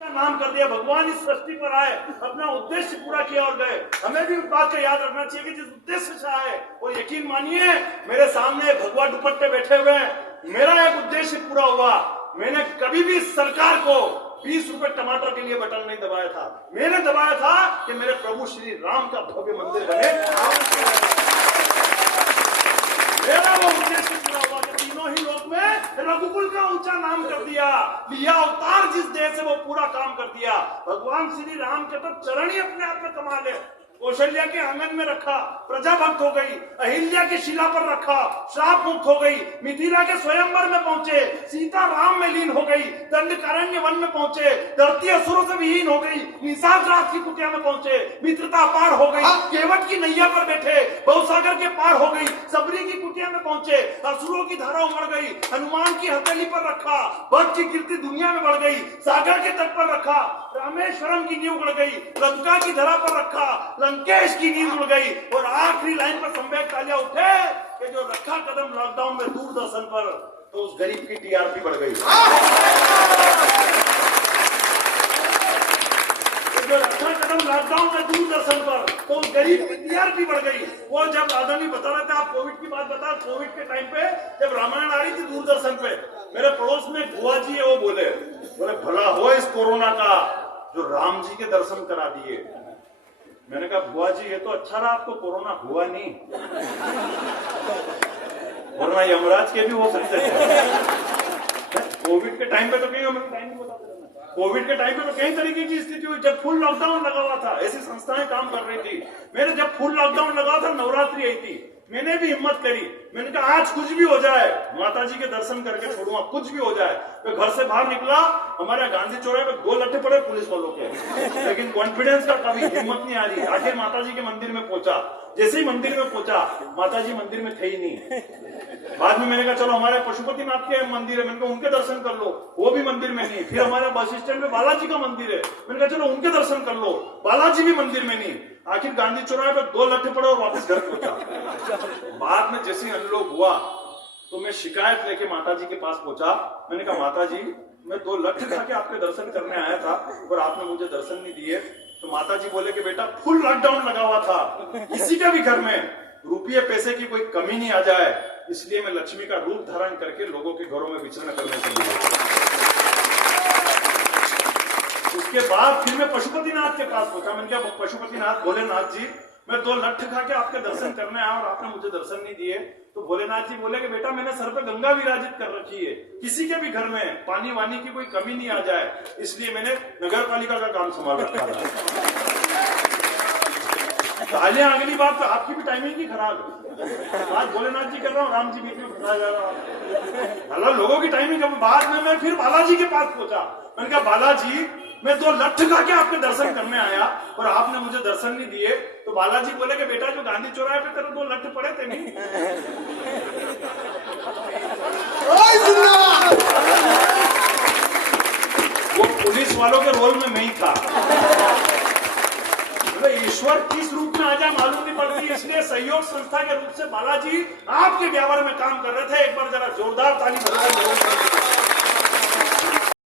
नाम कर दिया। भगवान इस सृष्टि पर आए, अपना उद्देश्य पूरा किया और गए। हमें भी उस बात का याद रखना चाहिए कि जिस उद्देश्य से आए, और यकीन मानिए मेरे सामने भगवा दुपट्टे बैठे हुए हैं, मेरा एक उद्देश्य पूरा हुआ। मैंने कभी भी सरकार को 20 रुपए टमाटर के लिए बटन नहीं दबाया था। मैंने दबाया था कि मेरे प्रभु श्री राम का भव्य मंदिर बने। मेरा वो उद्देश्य पूरा हुआ कि तीनों ही लोक में रघुकुल का ऊंचा नाम कर दिया, लिया अवतार जिस देह से वो पूरा काम कर दिया। भगवान श्री राम के तो चरण ही अपने आप में कमाल है। कौशल्या के आंगन में रखा, प्रजा भक्त हो गई। अहिल्या की शिला पर रखा, श्राप मुक्त हो गई। मिथिला के स्वयंवर में पहुंचे, सीता राम में लीन हो गई। दंडकारण्य वन में पहुंचे, धरती असुरों से विहीन हो गई। निषाद राज की कुटिया में पहुंचे, मित्रता पार हो गई। केवट की नैया पर बैठे, भवसागर के पार हो गई। सबरी की कुटिया में पहुंचे, असुरों की धारा उमड़ गई। हनुमान की हथेली पर रखा, भक्त की कीर्ति दुनिया में बढ़ गई। सागर के तट पर रखा, रामेश्वरम की नींव उड़ गई। लंका की धरा पर रखा, लंकेश की नींद उड़ गई। और आखिरी लाइन पर संवेद तालियां उठे कि जो रखा कदम लॉकडाउन में दूरदर्शन पर, तो उस गरीब की टीआरपी बढ़ गई। जो रखा कदम लॉकडाउन में दूरदर्शन पर, तो उस गरीब की टीआरपी बढ़ गई। वो जब आदमी बता रहे थे, आप कोविड की बात बता, कोविड के टाइम पे जब रामायण आ रही थी दूरदर्शन पे, मेरे पड़ोस में बुआ जी है, वो बोले भला हो इस कोरोना का जो राम जी के दर्शन करा दिए। मैंने कहा बुआ जी ये तो अच्छा रहा, आपको कोरोना हुआ नहीं, वरना यमराज के भी हो सकते थे। कोविड के टाइम पे तो कहीं हमें टाइम नहीं बताते, कोविड के टाइम पे तो कई तरीके की स्थिति हुई। जब फुल लॉकडाउन लगा हुआ था, ऐसी संस्थाएं काम कर रही थी। मेरे जब फुल लॉकडाउन लगा था, नवरात्रि आई थी, मैंने भी हिम्मत करी। मैंने कहा आज कुछ भी हो जाए, माता जी के दर्शन करके छोड़ूंगा, कुछ भी हो जाए। तो घर से बाहर निकला, हमारे गांधी चौराहे पे 2 लट्ठे पड़े पुलिस वालों के, लेकिन कॉन्फिडेंस का कभी हिम्मत नहीं आ रही। आखिर माता जी के मंदिर में पहुंचा। जैसे ही मंदिर में पहुंचा, माता जी मंदिर में थे ही नहीं। बाद में मैंने कहा चलो हमारे पशुपतिनाथ के मंदिर है, मैंने कहा उनके दर्शन कर लो, वो भी मंदिर में नहीं। फिर हमारे बस स्टैंड में बालाजी का मंदिर है, मैंने कहा चलो उनके दर्शन कर लो, बालाजी भी मंदिर में नहीं। आखिर गांधी चौराहे पे 2 लट्ठे पड़े और वापस घर पहुंचा। बाद में जैसे अनलॉक हुआ तो मैं शिकायत लेके माता जी के पास पहुंचा। मैंने कहा माता जी मैं 2 लट्ठे खा के आपके दर्शन करने आया था, पर आपने मुझे दर्शन नहीं दिए। तो माता जी बोले कि बेटा फुल लॉकडाउन लगा हुआ था, किसी के भी घर में रुपये पैसे की कोई कमी नहीं आ जाए, इसलिए मैं लक्ष्मी का रूप धारण करके लोगों के घरों में विचरण करने के लिए। उसके बाद फिर मैं पशुपतिनाथ के पास पहुंचा। मैंने कहा पशुपतिनाथ भोलेनाथ जी मैं 2 लट्ठे खा के आपके दर्शन करने आया और आपने मुझे दर्शन नहीं दिए। तो भोलेनाथ जी बोले कि बेटा मैंने सर पे गंगा विराजित कर रखी है, किसी के भी घर में पानी वानी की कोई कमी नहीं आ जाए, इसलिए मैंने नगर पालिका का काम संभाल रखा था। तालियां अगली बात तो आपकी भी टाइमिंग ही खराब है। आज भोलेनाथ जी कर रहा हूँ, राम जी बीच में फंसा जा रहा। लोगों की टाइमिंग। बाद में मैं फिर बालाजी के पास पहुंचा। मैंने कहा बालाजी मैं 2 लट्ठे खा के आपके दर्शन करने आया और आपने मुझे दर्शन नहीं दिए। तो बालाजी बोले कि बेटा जो गांधी चौराहे पे तेरे 2 लट्ठे पड़े थे नहीं, वो पुलिस वालों के रोल में नहीं था। ईश्वर किस रूप में आ जाए मालूम नहीं पड़ती, इसलिए सहयोग संस्था के रूप से बालाजी आपके व्यापार में काम कर रहे थे। एक बार जरा जोरदार ताली बजाएं।